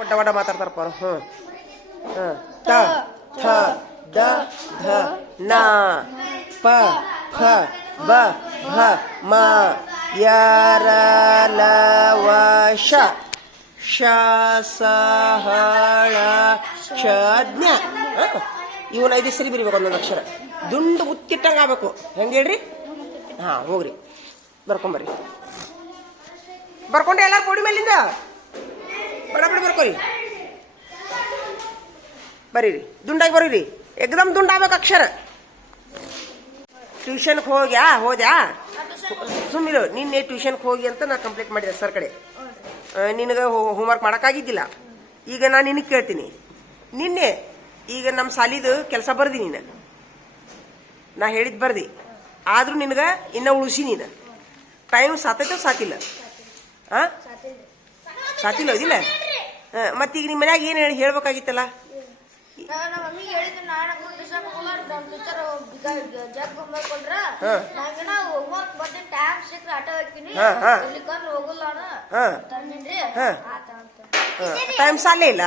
ವಡ್ಡ ವಡ್ಡ ಮಾತಾಡ್ತಾರಪ್ಪ. ತ ಥ ದ ಧ ನ ಪ ಫ ಬ ಭ ಮ ಯ ರ ಲ ವ ಶ ಶ ಸ ಹ ಳ ಕ್ಷ ಜ್ಞ. ಇವನ್ 5 ಸರಿ ಬರಿಬೇಕು ಒಂದೊಂದು ಅಕ್ಷರ. ದುಂಡು ಮುತ್ತಿಟ್ಟಂಗ ಆಗ್ಬೇಕು. ಹೆಂಗ ಹೇಳ್ರಿ? ಹಾ ಹೋಗ್ರಿ ಬರ್ಕೊಂಬರ್ರಿ. ಬರ್ಕೊಂಡ್ರೆ ಎಲ್ಲಾರು ಕೋಡಿ ಮೇಲಿಂದ ಬಡಬಡಿ ಬರ್ಕೋರಿ. ಬರೀರಿ, ದುಂಡಾಗಿ ಬರೀರಿ. ಎಕ್ದಮ್ ದುಂಡಾಗ್ಬೇಕು ಅಕ್ಷರ. ಟ್ಯೂಷನ್ಗೆ ಹೋದ್ಯಾ ಸುಮ್ಮಿರು. ನಿನ್ನೆ ಟ್ಯೂಷನ್ಗೆ ಹೋಗಿ ಅಂತ ನಾ ಕಂಪ್ಲೇಂಟ್ ಮಾಡಿದೆ ಸರ್ ಕಡೆ. ನಿನಗೆ ಹೋಮ್ವರ್ಕ್ ಮಾಡೋಕ್ಕಾಗಿದ್ದಿಲ್ಲ. ಈಗ ನಾನು ನಿನಗೆ ಕೇಳ್ತೀನಿ. ನಿನ್ನೆ ಈಗ ನಮ್ಮ ಸಾಲಿದು ಕೆಲಸ ಬರ್ದಿ ನೀನು. ನಾ ಹೇಳಿದ್ ಬರ್ದಿ. ಆದ್ರೂ ನಿನಗೆ ಇನ್ನ ಉಳಿಸಿ. ನೀನು ಟೈಮ್ ಸಾತೈತೋ ಸಾತಿಲ್ಲ? ಸಾತಿಲ್ಲ ಇದಿಲ್ಲ. ಮತ್ತೀಗ ನಿಮ್ಮ ಮನ್ಯಾಗ ಏನು ಹೇಳ್ಬೇಕಾಗಿತ್ತಲ್ಲ? ಟೈಮ್ ಸಾಲೇ ಇಲ್ಲ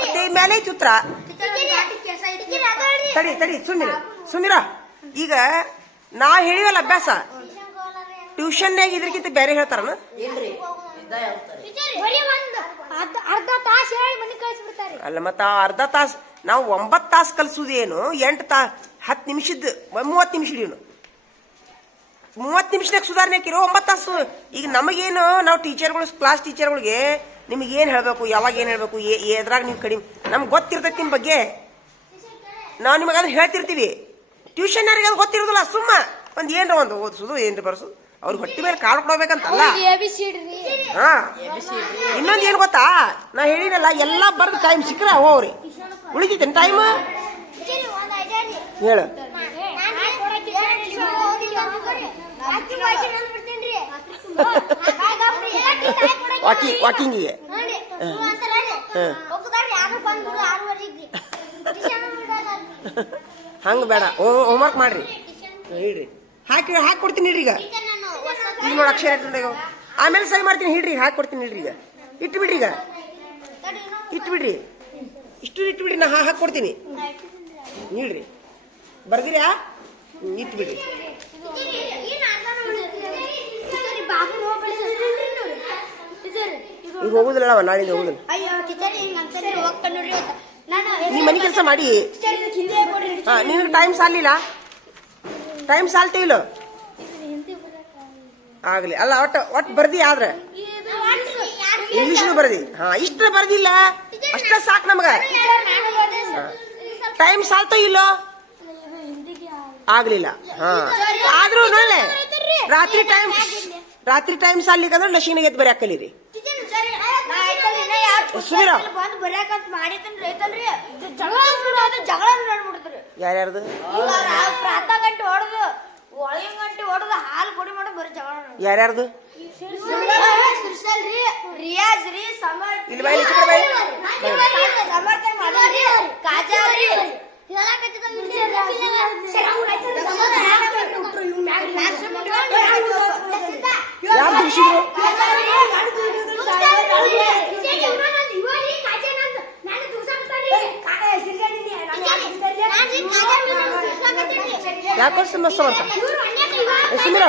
ಮತ್ತೆ ಮೇಲೆ ಐತಿ ಉತ್ತರ. ತಡಿ ತಡಿ ಸುಮ್ಮಿರ. ಈಗ ನಾ ಹೇಳಿವಲ್ಲ ಅಭ್ಯಾಸ ಟ್ಯೂಷನ್ಯಾಗ ಇದ್ರಕ್ಕಿಂತ ಬೇರೆ ಹೇಳ್ತಾರನ? ಅಲ್ಲ ಮತ್ತ ಅರ್ಧ ತಾಸು ನಾವು 9 ತಾಸು ಕಲ್ಸುದೇನು? 10 ನಿಮಿಷದ 30 ನಿಮಿಷ ಹಿಡಿಯೋನು. 30 ನಿಮಿಷನಾಗ ಸುಧಾರಣೆ ಹಾಕಿರೋ 9 ತಾಸು. ಈಗ ನಮಗೇನು, ನಾವು ಟೀಚರ್ಗಳು, ಕ್ಲಾಸ್ ಟೀಚರ್ಗಳಿಗೆ ನಿಮಗೇನು ಹೇಳ್ಬೇಕು, ಯಾವಾಗ ಏನು ಹೇಳ್ಬೇಕು, ಎದ್ರಾಗ ನೀವು ಕಡಿಮೆ ನಮ್ಗೆ ಗೊತ್ತಿರ್ತೈತಿ ನಿಮ್ಮ ಬಗ್ಗೆ. ನಾವು ನಿಮಗೆ ಅದನ್ನ ಹೇಳ್ತಿರ್ತೀವಿ. ಟ್ಯೂಷನ್ನರಿಗೆ ಅದು ಗೊತ್ತಿರೋದಿಲ್ಲ. ಸುಮ್ಮ ಏನ್ರ ಒಂದು ಓದಿಸೋದು, ಏನ್ರ ಬರ್ಸೋದು, ಅವ್ರಿಗೆ ಹೊಟ್ಟಿ ಮೇಲೆ ಕಾಳು ಕೊಡ್ಬೇಕಂತಲ್ಲ. ಹಾ, ಇನ್ನೊಂದು ಏನು ಗೊತ್ತಾ? ನಾ ಹೇಳಿನಲ್ಲ, ಎಲ್ಲ ಬರ್ದು ಟೈಮ್ ಸಿಕ್ಕರ ಹೋಗ್ರಿ. ಉಳಿತೈತೇನು ಟೈಮ್? ಹೇಳು. ವಾಕಿಂಗಿಗೆ ಹಂಗ ಬೇಡ. ಹೋಮ್ವರ್ಕ್ ಮಾಡ್ರಿ. ಹೇಳ್ರಿ, ಹಾಕಿ ಕೊಡ್ತೀನಿ ಹೇಳ್ರಿ. ಈಗ ನೋಡಿ ಅಕ್ಷರ ಆಮೇಲೆ ಸೈ ಮಾಡ್ತೀನಿ ಹೇಳ್ರಿ. ಹಾಕಿ ಕೊಡ್ತೀನಿ ಹೇಳ್ರಿ. ಈಗ ಇಟ್ಬಿಡ್ರಿ. ಈಗ ಇಟ್ಬಿಡ್ರಿ. ಇಟ್ಬಿಡ್ರಿ. ನಾ ಹಾಕಿ ಕೊಡ್ತೀನಿ ಹೇಳ್ರಿ. ಬರ್ದಿರಾ? ಇಟ್ಬಿಡ್ರಿ. ಈಗ ಹೋಗುದಿಲ್ಲ, ನಾಳಿಂದ ಹೋಗುದಿಲ್ಲ. ನೀ ಮನೆ ಕೆಲಸ ಮಾಡಿ. ನಿನಗೆ ಟೈಮ್ ಸಾಲಿಲ್ಲ? ಟೈಮ್ ಸಾಲ್ತೇ ಇಲ್ಲ ಆಗ್ಲಿ. ಅಲ್ಲ ಒಟ್ಟು ಬರ್ದಿ. ಆದ್ರೆ ಇಂಗ್ಲಿಷ್ನು ಬರ್ದಿ. ಇಷ್ಟ ಬರ್ದಿಲ್ಲ, ಅಷ್ಟ ಸಾಕು ನಮಗ. ಟೈಮ್ ಸಾಲ್ತೋ ಇಲ್ಲೋ? ಆಗ್ಲಿಲ್ಲ. ಆದ್ರೂ ನೋಡ್ಲೆ, ರಾತ್ರಿ ಟೈಮ್ ಸಾಲಿಕಂದ್ರೆ ಲಕ್ಷ್ಮಿಗೆ ಎದ್ದು ಬರೀ ಹಾಕಲಿರಿ. ಸುಮೀರ ಯಾರ್ಯಾರ್ದು? ಯಾರ್ಯಾರ್ದು? ಯಾಕೋ ಸಮಸ್ಯೆ ಅಂತ ಸುಮೀರ.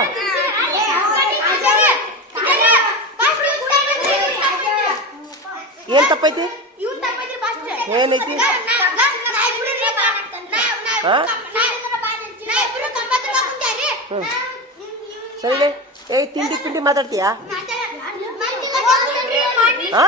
ಏನ್ ತಪ್ಪೈತಿ? ಏನೈತಿ? ಸರಿ. ತಿಂಡಿ ಮಾತಾಡ್ತೀಯಾ? ಹಾ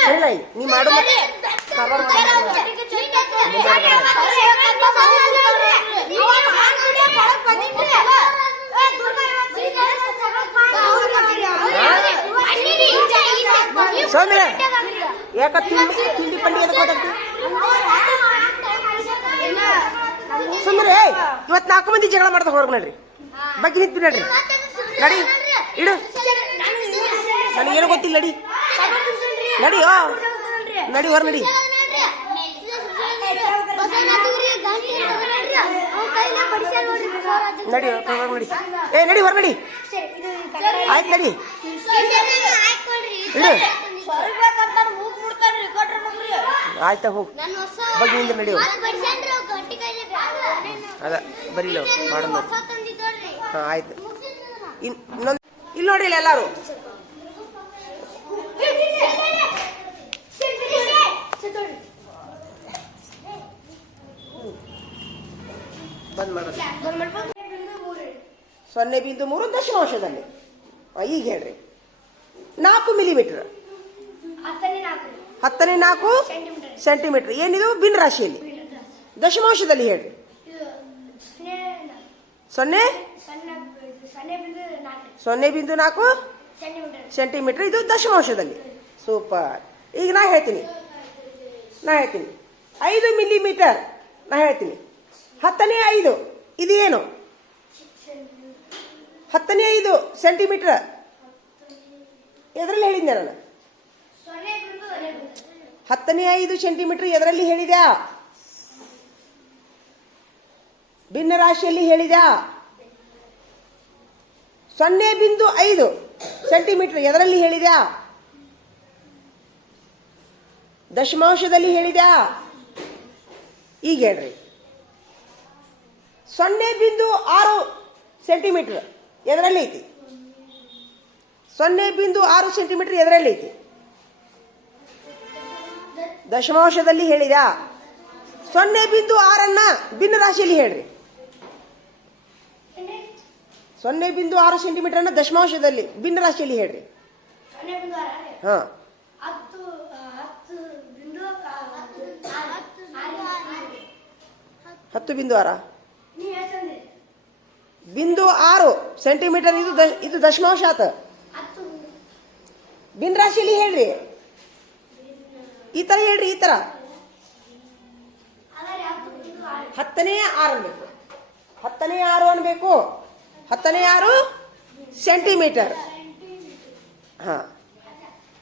ಸರಿಲ್ಲ ನೀ ಮಾಡು ಸೌಮ್ಯ ಯಾಕ ತಿಂಡಿ ಪಂಡಿ ಸುಮ್ಮನೆ ಇವತ್ತು 4 ಮಂದಿ ಜಗಳ ಮಾಡ್ತಾ ಹೊರಗೆ ನಡ್ರಿ ಬಗ್ಗೆ ನಿಂತು ನಡ್ರಿ ನಡಿ ಇಡು ನನಗೇನು ಗೊತ್ತಿಲ್ಲ ನಡಿ ನಡಿಯೋ ನಡಿ ಹೊರ ನಡಿ ನಡಿ ನಡಿ ಏ ನಡಿ ಹೊರ ನಡಿ ಆಯ್ತು ನಡಿ ಇಡು ಆಯ್ತಾ ಹೋಗಿ ಬಗ್ಗೆ ನಿಂದ ನಡಿ ಅದ ಬರೀ ಮಾಡೋಣ ಹಾಂ ಆಯ್ತು ಇನ್ನೊಂದು ಇಲ್ಲಿ ನೋಡಿ ಎಲ್ಲಾರು ಬಂದ್ ಮಾಡೋದು 0.3 ದಶಮಾಂಶದಲ್ಲಿ ಈಗ ಹೇಳ್ರಿ 4 ಮಿಲಿಮೀಟರ್ 10⁴ ಸೆಂಟಿಮೀಟರ್ ಏನಿದು ಭಿನ್ನ ರಾಶಿಯಲ್ಲಿ ದಶಮಾಂಶದಲ್ಲಿ ಹೇಳ್ರಿ 0.4 ಸೆಂಟಿಮೀಟರ್ ಇದು ದಶಮಾಂಶದಲ್ಲಿ ಸೂಪರ್ ಈಗ ನಾ ಹೇಳ್ತೀನಿ 5 ಮಿಲಿಮೀಟರ್ ನಾ ಹೇಳ್ತೀನಿ 10⁵ ಇದು ಏನು 10⁵ ಸೆಂಟಿಮೀಟರ್ ಎದರಲ್ಲಿ ಹೇಳಿದ್ದೆ ನಾನು 10⁵ ಸೆಂಟಿಮೀಟರ್ ಎದರಲ್ಲಿ ಹೇಳಿದ್ಯಾ ಭಿನ್ನ ರಾಶಿಯಲ್ಲಿ ಹೇಳಿದ್ಯಾ 0.5 ಸೆಂಟಿಮೀಟರ್ ಎದರಲ್ಲಿ ಹೇಳಿದ್ಯಾ ದಶಮಾಂಶದಲ್ಲಿ ಹೇಳಿದ್ಯಾ ಈಗ ಹೇಳ್ರಿ 0.6 ಸೆಂಟಿಮೀಟರ್ ಎದರಲ್ಲಿ ಐತಿ 0.6 ಸೆಂಟಿಮೀಟರ್ ಎದರಲ್ಲಿ ಐತಿ ದಶಮಾಂಶದಲ್ಲಿ ಹೇಳಿದ್ಯಾ 0.6 ಭಿನ್ನ ರಾಶಿಯಲ್ಲಿ ಹೇಳ್ರಿ 0.6 ಸೆಂಟಿಮೀಟರ್ ದಶಮಾಂಶದಲ್ಲಿ ಭಿನ್ನ ರಾಶಿಯಲ್ಲಿ ಹೇಳ್ರಿ ಹಾ 10.6 0.6 ಸೆಂಟಿಮೀಟರ್ ಇದು ದಶಮಾಂಶ ಆತ ಭಿನ್ನ ರಾಶಿಯಲ್ಲಿ ಹೇಳ್ರಿ ಈ ತರ ಹೇಳ್ರಿ ಈ ತರ 10⁵ ಅನ್ಬೇಕು 10⁵ ಸೆಂಟಿಮೀಟರ್ ಹಾ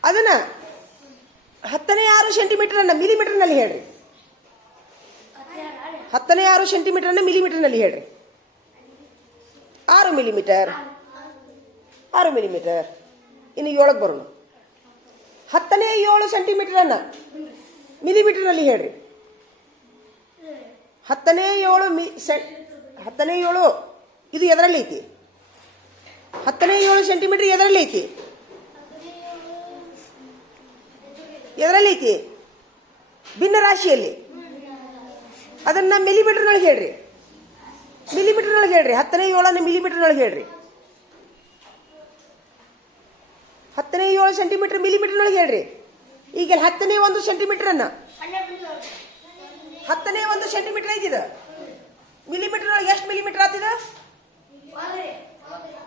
ಅದನ್ನ 10⁵ ಸೆಂಟಿಮೀಟರ್ ಅನ್ನ ಮಿಲಿಮೀಟರ್ ನಲ್ಲಿ ಹೇಳ್ರಿ 10⁵ ಸೆಂಟಿಮೀಟರ್ ಅನ್ನ ಮಿಲಿಮೀಟರ್ ನಲ್ಲಿ ಹೇಳ್ರಿ 6 ಮಿಲಿಮೀಟರ್ ಇನ್ನು 7ಕ್ಕೆ ಬರೋಣ 10⁵ ಸೆಂಟಿಮೀಟರ್ ಅನ್ನ ಮಿಲಿಮೀಟರ್ ನಲ್ಲಿ ಹೇಳ್ರಿ 10⁵ ಇದು ಎದರಲ್ಲಿ ಐತಿ 10⁵ ಸೆಂಟಿಮೀಟರ್ ಎದರಲ್ಲಿ ಐತಿ ಭಿನ್ನ ರಾಶಿಯಲ್ಲಿ ಅದನ್ನ ಮಿಲಿಮೀಟರ್ ನೊಳಗೆ ಹೇಳ್ರಿ 10⁵ ಮಿಲಿಮೀಟರ್ ನೊಳಗೆ ಹೇಳ್ರಿ 10⁵ ಸೆಂಟಿಮೀಟರ್ ಮಿಲಿಮೀಟರ್ ನೊಳಗೆ ಹೇಳ್ರಿ ಈಗ 10⁵ ಸೆಂಟಿಮೀಟರ್ ಅನ್ನ 10⁵ ಸೆಂಟಿಮೀಟರ್ ಐತಿದ ಮಿಲಿಮೀಟರ್ ಒಳಗೆ ಎಷ್ಟು ಮಿಲಿಮೀಟರ್ ಆತಿದ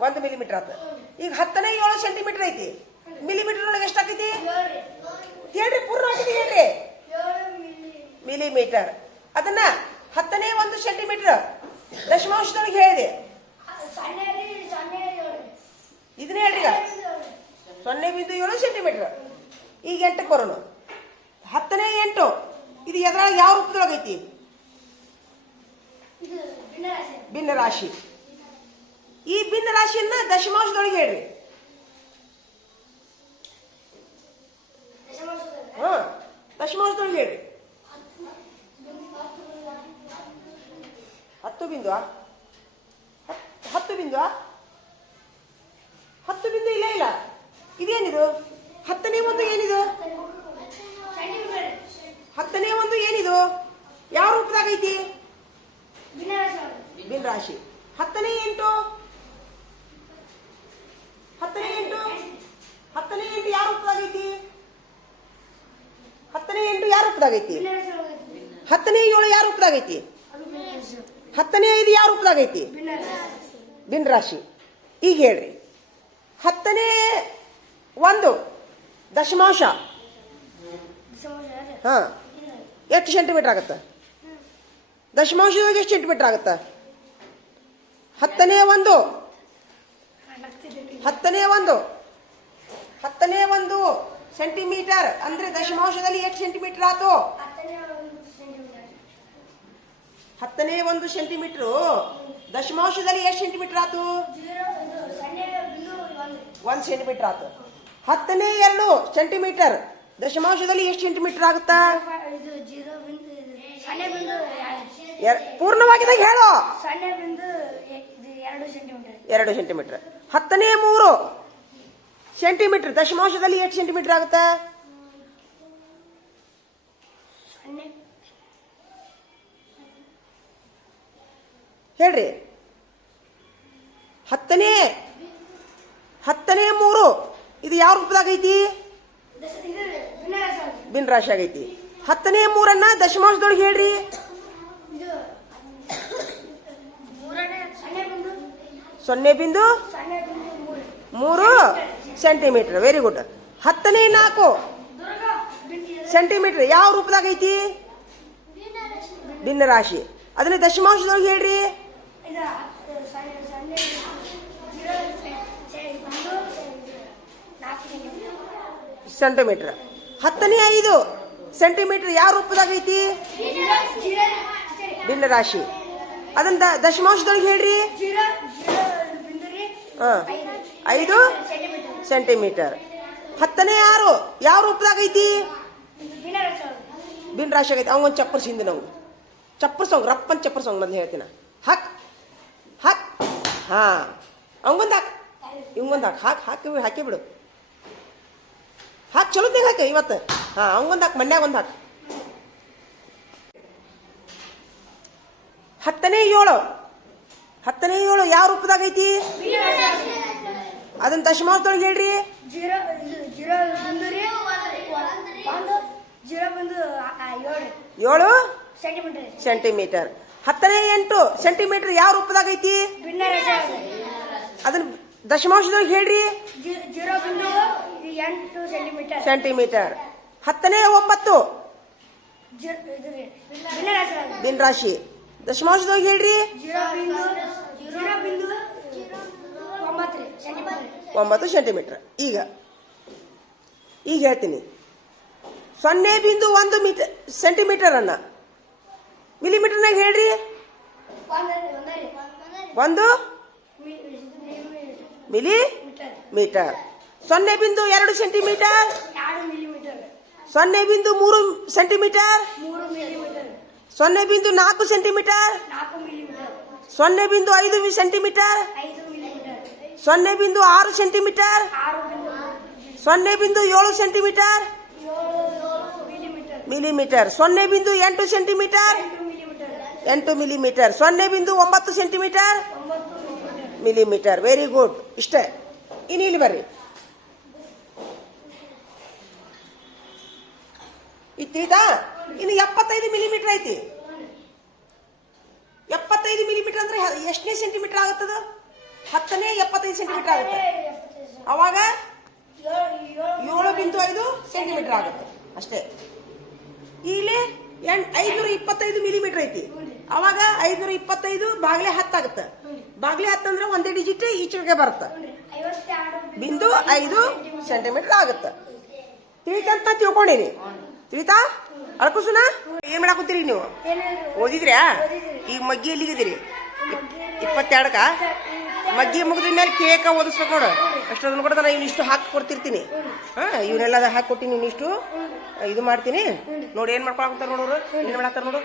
1 ಮಿಲಿಮೀಟರ್ ಆತ ಈಗ 10⁵ ಸೆಂಟಿಮೀಟರ್ ಐತಿ ಮಿಲಿಮೀಟರ್ ಒಳಗೆ ಎಷ್ಟು ಆಕೈತಿ ಹೇಳ್ರಿ ಪೂರ್ಣ ಆಕೈತಿ ಹೇಳ್ರಿ ಮಿಲಿಮೀಟರ್ ಅದನ್ನ 10⁵ ಸೆಂಟಿಮೀಟರ್ ದಶಮಾಂಶದೊಳಗೆ ಹೇಳಿದೆ ಇದನ್ನ ಹೇಳ್ರಿ 0.7 ಸೆಂಟಿಮೀಟರ್ ಈಗ 8ಕ್ಕೆ ಬರೋಣ 10⁵ ಇದು ಎದ್ರೊಳಗೆ ಯಾವ ರೂಪದೊಳಗೆ ಐತಿ ಭಿನ್ನ ರಾಶಿ ಈ ಭಿನ್ನ ರಾಶಿಯನ್ನ ದಶಮಾಂಶದೊಳಗೆ ಹೇಳ್ರಿ ದಶಮಾಂಶದೊಳಗೆ ಹೇಳ್ರಿ 10 ಬಿಂದು 10 ಬಿಂದು ಇಲ್ಲ ಇದೇನಿದು? 10ನೇ ಒಂದು ಏನಿದು? 10ನೇ ಒಂದು ಏನಿದು? ಯಾವ ರೂಪದಾಗ ಐತಿ? ಭಿನ್ನ ರಾಶಿ. 10ನೇ 8 ಯಾವ ರೂಪದಾಗ ಐತಿ? 10ನೇ 8 ಯಾವ ರೂಪದಾಗ ಐತಿ? 10ನೇ 7 ಯಾವ ರೂಪದಾಗ ಐತಿ? 10ನೇ 5 ಯಾವ ರೂಪದಾಗ ಐತಿ? ಭಿನ್ನ ರಾಶಿ. ಈಗ ಹೇಳ್ರಿ, 10ನೇ 1 ದಶಮಾಂಶ ಹಾ ಎಷ್ಟು ಸೆಂಟಿಮೀಟರ್ ಆಗುತ್ತ? ದಶಮಾಂಶದಾಗ ಎಷ್ಟು ಸೆಂಟಿಮೀಟರ್ ಆಗುತ್ತ? 10ನೇ 1 ಸೆಂಟಿಮೀಟರ್ ಅಂದ್ರೆ ದಶಮಾಂಶದಲ್ಲಿ ಎಷ್ಟು ಸೆಂಟಿಮೀಟರ್ ಆತು? 10ನೇ 1 ಸೆಂಟಿಮೀಟರ್ ದಶಮಾಂಶದಲ್ಲಿ ಎಷ್ಟು ಸೆಂಟಿಮೀಟರ್ ಆತು? 1 ಸೆಂಟಿಮೀಟರ್ ಆತು. 10ನೇ 2 ಸೆಂಟಿಮೀಟರ್ ದಶಮಾಂಶದಲ್ಲಿ ಎಷ್ಟು ಸೆಂಟಿಮೀಟರ್ ಆಗುತ್ತಾ? ಪೂರ್ಣವಾಗಿದಾಗ ಹೇಳೋ. 2 ಸೆಂಟಿಮೀಟರ್. 10ನೇ 3 ಸೆಂಟಿಮೀಟರ್ ದಶಮಾಂಶದಲ್ಲಿ ಎಷ್ಟು ಸೆಂಟಿಮೀಟರ್ ಆಗುತ್ತಾ? ಹೇಳ್ರಿ. 10ನೇ 3 ಇದು ಯಾವ ರೂಪದಾಗ ಐತಿ? ಭಿನ್ನ ರಾಶಿ ಆಗೈತಿ. 10ನೇ 3 ದಶಮಾಂಶದೊಳಗೆ ಹೇಳ್ರಿ. 0.3 ಸೆಂಟಿಮೀಟರ್. Very good. 10ನೇ 4 ಸೆಂಟಿಮೀಟರ್ ಯಾವ ರೂಪದಾಗ ಐತಿ? ಭಿನ್ನ ರಾಶಿ. ಅದನ್ನ ದಶಮಾಂಶದೊಳಗೆ ಹೇಳ್ರಿ. ಸೆಂಟಿಮೀಟರ್. 10ನೇ 5 ಸೆಂಟಿಮೀಟರ್ ಯಾವ ರೂಪದಾಗ ಐತಿ? ಭಿನ್ನ ರಾಶಿ. ಅದನ್ನ ದಶಮಾಂಶದೊಳಗೆ ಹೇಳ್ರಿ. 5 ಸೆಂಟಿಮೀಟರ್. 10ನೇ 6 ಯಾವ ರೂಪದಾಗ ಐತಿ? ಭಿನ್ನ ರಾಶಿ ಆಗೈತಿ. ಅವಂಗೊಂದು ಚಪ್ಪರ್ ಸಿಂದ ನಾವು ಚಪ್ಪರ್ಸೋಂಗ್ ರಪ್ಪನ್ ಚಪ್ಪರ್ಸೋಂಗ್ ಮೊದ್ಲು ಹೇಳ್ತೀನ. ಹಾಕ್ ಹಾ ಅವಂಗೊಂದು ಹಾಕ್, ಇವಂಗೊಂದು ಹಾಕಿ ಬಿಡು. ಹಾಕ್ ಚಲೋತ್ನಾಗ ಹಾಕ ಇವತ್ತು. ಹಾ ಅವಂಗೊಂದು ಹಾಕ್, ಮನ್ಯಾಗ ಒಂದು ಹಾಕ್. 10ನೇ 7 ಯಾವ ರೂಪದಾಗ ಐತಿ? ಅದನ್ನ ದಶಮಾಂಶದೊಳಗೆ ಹೇಳ್ರಿ. 7 ಸೆಂಟಿಮೀಟರ್. 10ನೇ 8 ಸೆಂಟಿಮೀಟರ್ ಯಾವ ರೂಪದಾಗ ಐತಿ? ಅದನ್ನ ದಶಮಾಂಶದೊಳಗೆ ಹೇಳ್ರಿ. 0.8 ಸೆಂಟಿಮೀಟರ್. 10ನೇ 9 ಭಿನ್ನ ರಾಶಿ. ದಶಮಾಂಶದೊಳಗೆ ಹೇಳ್ರಿ. 9 ಸೆಂಟಿಮೀಟರ್. ಈಗ ಹೇಳ್ತೀನಿ. 0.1 ಸೆಂಟಿಮೀಟರ್ ಅನ್ನ ಮಿಲಿಮೀಟರ್ನಾಗ ಹೇಳ್ರಿ. 1 millimetre. 0.2 centimetre. 0.3 centimetre. 0.4 centimetre. 0.5 centimetre. 0.6 centimetre. 0.7 centimetre millimetre. 0.8 centimetre 8 millimetre. 0.9 centimetre millimetre. Very good. ಇಷ್ಟೇ. ಇನ್ನು ಇಲ್ಲಿ ಬರ್ರಿ. ಇತ್ತೀತಾ ಇನ್ನು 75 ಮಿಲಿಮೀಟರ್ ಐತಿ. 75 ಮಿಲಿಮೀಟರ್ ಅಂದ್ರೆ ಎಷ್ಟನೇ ಸೆಂಟಿಮೀಟರ್ ಆಗುತ್ತದ? 10ನೇ 75 ಸೆಂಟಿಮೀಟರ್ ಆಗುತ್ತೆ. ಅವಾಗ 7.5 ಸೆಂಟಿಮೀಟರ್ ಆಗುತ್ತೆ ಅಷ್ಟೇ. ಇಲ್ಲಿ 525 ಮಿಲಿಮೀಟರ್ ಐತಿ. ಅವಾಗ 525 ಬಾಗ್ಲೆ 10 ಆಗುತ್ತೆ. ಬಾಗ್ಲೆ 10 ಅಂದ್ರೆ ಒಂದೇ ಡಿಜಿಟ್ ಈಚೆಗೆ ಬರುತ್ತೆ. 0.5 ಸೆಂಟಿಮೀಟರ್ ಆಗುತ್ತೆ. ತಿಳಿತಂತ ತಿಳ್ಕೊಂಡೇನಿ. ತಿಳಿತಾ? ಅಳ್ಕುಸುನ ಏನ್ ಮಾಡಾಕುತ್ತೀರಿ ನೀವು? ಓದಿದ್ರ್ಯಾ? ಈಗ ಮಗ್ಗಿ ಎಲ್ಲಿಗಿದ್ದೀರಿ? 22ಕ ಮಗ್ಗಿ ಮುಗಿದ ಮೇಲೆ ಕೇಕ ಓದಿಸ್ಬೇಕು ನೋಡು. ಅಷ್ಟೊಂದು ಕೂಡ ನಾನು ಇಷ್ಟು ಹಾಕಿ ಕೊಡ್ತಿರ್ತೀನಿ. ಇವನ್ನೆಲ್ಲ ಹಾಕಿ ಕೊಟ್ಟಿನಿ. ಇನ್ನಿಷ್ಟು ಇದು ಮಾಡ್ತೀನಿ. ನೋಡಿ ಏನ್ ಮಾಡ್ಕೊಳಕಂತಾರ ನೋಡೋರು, ಏನ್ ಮಾಡಾಕ್ತಾರ ನೋಡು.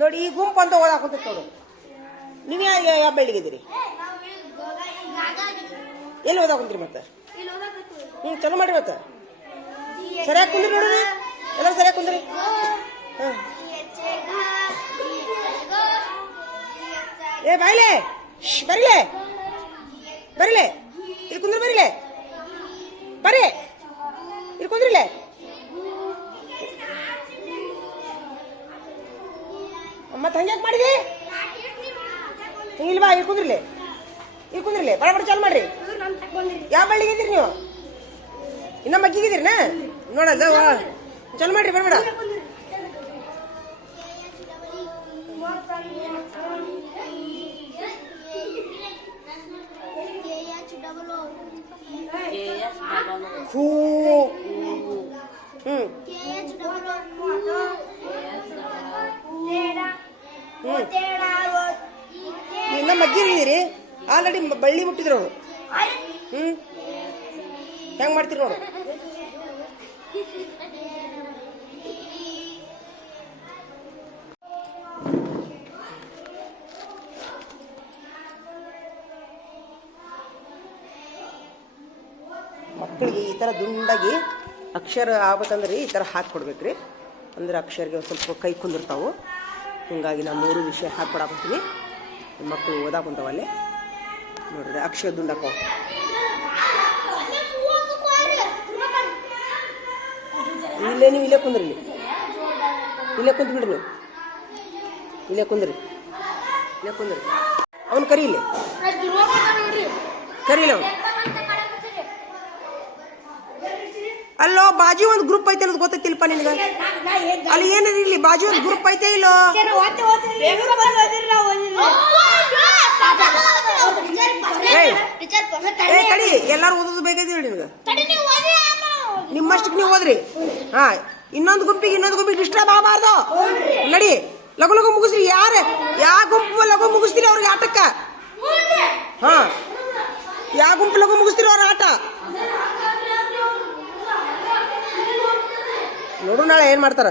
ನೋಡಿ ಈ ಗುಂಪು ಅಂತ ಓದಾಕುಂತ ನೋಡು. ನೀವು ಯಾವ ಬೆಳ್ಳಿಗಿದ್ದೀರಿ? ಎಲ್ಲಿ ಓದಾಕುಂತೀರಿ ಮತ್ತೆ? ಚಲೋ ಮಾಡ್ರಿ ಮತ್ತೆ. ಸರಿಯಾಗಿ ಕುಂದ್ರಿ ನೋಡ್ರಿ, ಎಲ್ಲರೂ ಸರಿಯಾಗಿ ಕುಂದ್ರಿ. ಏ ಬಾಯ್ಲೆ, ಬರಿಲೆ ಬರಿಲೆ, ಇಲ್ಲಿ ಕುಂದ್ರಿ, ಬರಿಲೆ ಬರ್ರಿ, ಇಲ್ಲಿ ಕುಂದ್ರಿಲೆ. ಮತ್ತೆ ಹಂಗ್ಯಾಕೆ ಮಾಡಿದಿ? ಇಲ್ವಾ, ಇಲ್ಲಿ ಕುಂದ್ರಿಲೆ, ಇಲ್ಲಿ ಕುಂದ್ರಿಲೆ, ಬಡ ಬಡ ಚಾಲು ಮಾಡ್ರಿ. ಯಾವ ಬಳ್ಳಿಗಿದ್ದೀರಿ ನೀವು? ಇನ್ನ ಮಗ್ಗಿಗಿದ್ದೀರಿನ? ನೋಡಲ್ಲ ಚಾಲು ಮಾಡ್ರಿ, ಬರಬೇಡ. ಇನ್ನ ಮಗ್ಗಿರಿದ್ದೀರಿ, ಆಲ್ರೆಡಿ ಬಳ್ಳಿ ಮುಟ್ಟಿದ್ರು ಅವರು. ಹೆಂಗ್ ಮಾಡ್ತೀರಿ ನೋಡು. ಮಕ್ಕಳಿಗೆ ಈ ಥರ ದುಂಡಾಗಿ ಅಕ್ಷರ ಆಗ್ಬೇಕಂದ್ರೆ ಈ ಥರ ಹಾಕಿಕೊಡ್ಬೇಕ್ರಿ. ಅಂದ್ರೆ ಅಕ್ಷರಿಗೆ ಸ್ವಲ್ಪ ಕೈ ಕುಂದಿರ್ತಾವು. ಹೀಗಾಗಿ ನಾನು 3 ವಿಷಯ ಹಾಕ್ಕೊಡಾಕಂತೀನಿ. ಮಕ್ಕಳು ಓದಾಕುಂತಾವಲ್ಲೇ ನೋಡ್ರಿ, ಅಕ್ಷರ ದುಂಡಾಕವು. ಇಲ್ಲೇ ನೀವು ಇಲ್ಲೇ ಕುಂದ್ರಿ, ಇಲ್ಲೇ ಕುಂತ ಬಿಡ್ರಿ, ನೀವು ಇಲ್ಲೇ ಕುಂದ್ರಿ, ಇಲ್ಲೇ ಕುಂದ್ರಿ. ಅವನು ಕರೀಲಿ, ಕರೀಲಿ ಅವನು. ಅಲ್ಲೋ ಬಾಜು ಒಂದು ಗ್ರೂಪ್ ಐತೆ ಅನ್ನೋದು ಗೊತ್ತೈತಿಲ್ಪ ನಿನಗ? ಅಲ್ಲಿ ಏನಿದೆ, ಇಲ್ಲಿ ಬಾಜು ಒಂದು ಗ್ರೂಪ್ ಐತೆ ಇಲ್ಲೋ? ಕಡಿ, ಎಲ್ಲಾರು ಓದೋದು ಬೇಕಾಯ್ತು ನಿನಗ. ನಿಮ್ಮಷ್ಟಕ್ಕೆ ನೀವು ಓದ್ರಿ. ಹಾ, ಇನ್ನೊಂದು ಗುಂಪಿಗೆ ಡಿಸ್ಟರ್ಬ್ ಆಗಬಾರ್ದು. ನಡಿ, ಲಗು ಲಗು ಮುಗಿಸ್ರಿ. ಯಾವ ಗುಂಪು ಲಗು ಮುಗಿಸ್ತೀರಿ ಅವ್ರಿಗೆ ಆಟಕ್ಕ? ಹಾ, ಯಾವ ಗುಂಪು ಲಗು ಮುಗಿಸ್ತೀರಿ ಅವ್ರ ಆಟ ನೋಡು. ನಾಳೆ ಏನ್ ಮಾಡ್ತಾರ?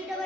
Double